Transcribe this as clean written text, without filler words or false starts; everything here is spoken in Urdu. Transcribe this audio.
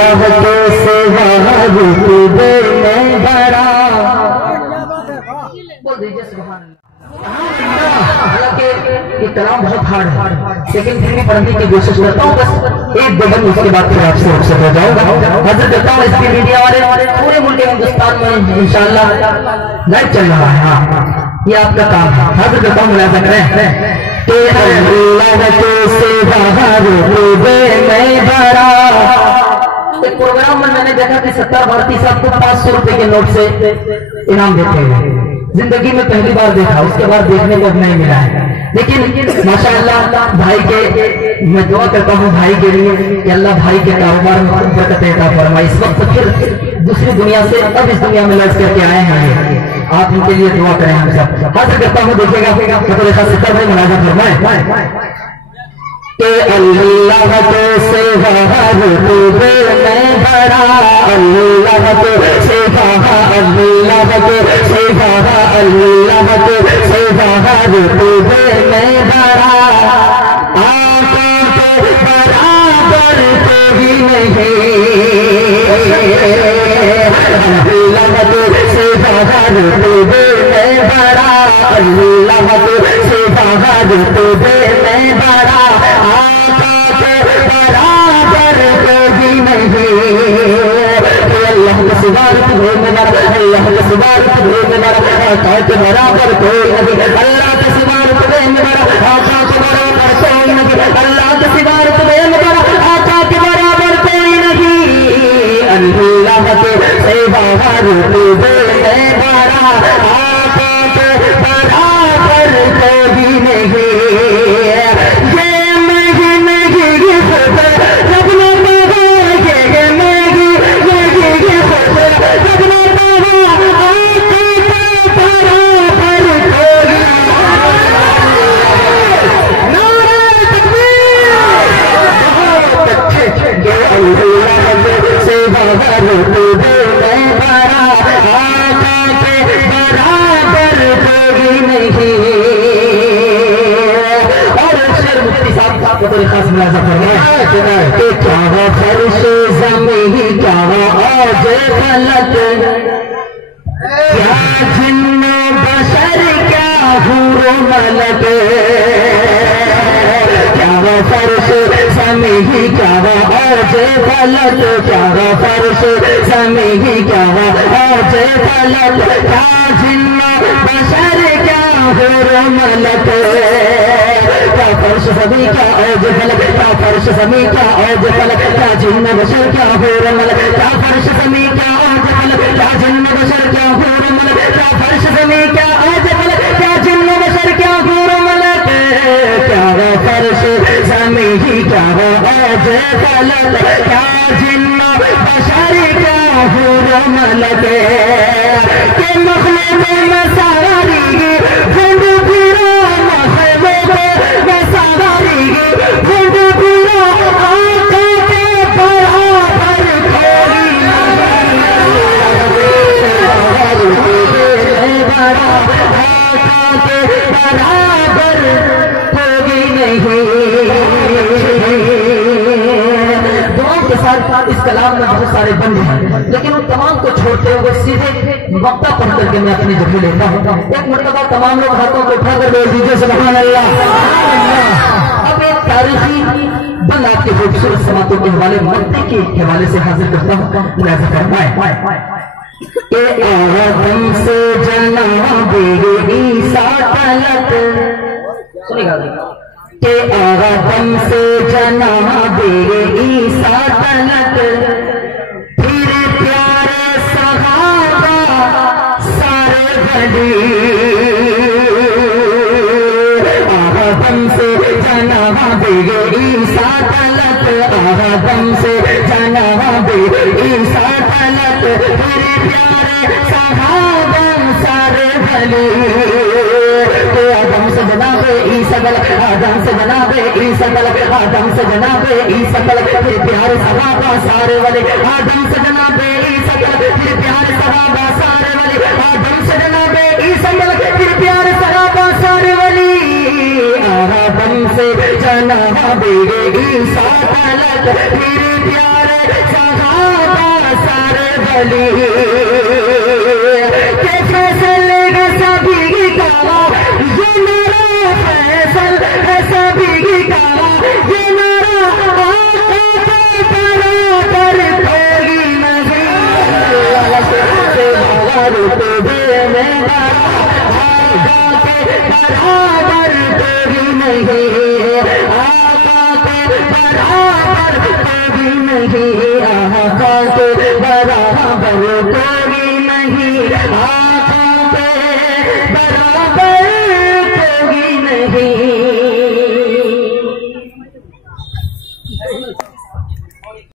اللہ کے سوا رتبے میں بڑا. بول دیجیے سبحان اللہ. حالانکہ یہ کلام بہت ہارڈ ہے لیکن پھر بھی پڑھنے کی کوشش کرتا ہوں. بس ایک دو بند اس کے بعد پھر آپ سے رخصت ہو جاؤں گا. حضرت کرتا ہوں اس کی میڈیا والے پورے ملک ہندوستان میں انشاءاللہ لائیو چل رہا ہے. ہاں یہ آپ کا کام ہے. حضرت کرتا ہوں ملاحظہ کریں کہ اللہ کے سوا رتبے میں بڑا. ایک پروگرام میں نے دیکھا کہ ستار بھارتی صاحب کو 500 روپے کے نوٹ سے انعام دیتے ہیں. زندگی میں پہلی بار دیکھا, اس کے بعد دیکھنے کو اب نہیں ملا ہے. لیکن ماشاءاللہ بھائی کے میں دعا کرتا ہوں بھائی کے لیے کہ اللہ بھائی کے کاروبار میں برکت عطا فرمائے. اس وقت پھر دوسری دنیا سے اب اس دنیا میں لڑ کر کے آئے ہیں. آپ ان کے لیے دعا کریں. ہم سب حاضر کرتا ہوں. دیکھے گا ستر بھائی ملازم فرمائے کہ اللہ کے سوا رتبے میں بڑا. اللہ کے سوا اللہ کے سوا اللہ کے سوا رتبے میں بڑا. آقا کے برابر کوئی نہیں. اللہ کے سوا رتبے میں بڑا. اللہ کے سوا رتبے میں بڑا. آقا کے برابر کوئی نہیں. اللہ کے سوا رتبے میں بڑا. اللہ کے سوا رتبے میں بڑا. آقا کے برابر کوئی نہیں. اللہ کے سوا رتبے میں بڑا. آقا کے برابر کوئی نہیں. اللہ کے سوا رتبے میں بڑا. آقا کے برابر کوئی نہیں. اللہ کے سوا رتبے میں بڑا. آقا کے برابر کوئی نہیں. فرش زمین کیا آج غلط. کیا جن بشر کیا حور و ملک. کیا فرش زمین کیا آج غلط. کیا فرش زمین کیا آج غلط. کیا جن بشر کیا حور و ملک. کیا فرش زمین کیا اوج فلک. کیا فرش زمین کیا اوج فلک. کیا جن بشر کیا حور ملک. کیا فرش زمین کیا اوج فلک. کیا جن بشر کیا حور ملک. کیا فرش زمین کیا اوج فلک. کیا جن بشر کیا حور ملک. کیا فرش زمین کیا اوج فلک. کیا جن بشر کیا حور ملک. کہ مخلوق میں ساری گھنڈ پھرا مخلوق میں ساری گھنڈ پھرا. آقا کے برابر کوئی نہیں. آقا کے برابر کوئی نہیں. دعاؤں کے ساتھ اس کلام میں بہت سارے بند ہیں لیکن ان تمام کو چھوڑتے ہوئے سیدھے وقتہ پڑھ کر کے میں اپنی جگہ لیتا ہوں. ایک مرتبہ تمام لوگ ہاتھوں کو اٹھا کر بول دیجیے سبحان اللہ. اب ایک تاریخی بند آپ کے خوبصورت سماعتوں کے حوالے مکے کے حوالے سے حاضر کرتا ہوں. ملاحظہ فرمائیں کہ آدم سے جناب عیسیٰ تلک. سنیے گا کہ آدم سے جناب عیسیٰ تلک. پھر پیارے صحابہ سارے بڑی. آدم سے جناب عیسیٰ تلک. آدم سے جناب عیسیٰ تلک. پھر پیارے صحابہ سارے بھلی. آدم سے جناب عیسیٰ تلک. آدم سے جناب عیسیٰ تلک. آدم سے جناب عیسیٰ تلک. پھر پیارے صحابہ سارے والے. آدم سے جناب عیسیٰ تلک. پھر پیارے صحابہ سارے والے. آدم سے جناب عیسیٰ تلک. پھر پیارے صحابہ سارے والی. آدم سے جناب عیسیٰ تلک. پھر پیارے صحابہ علی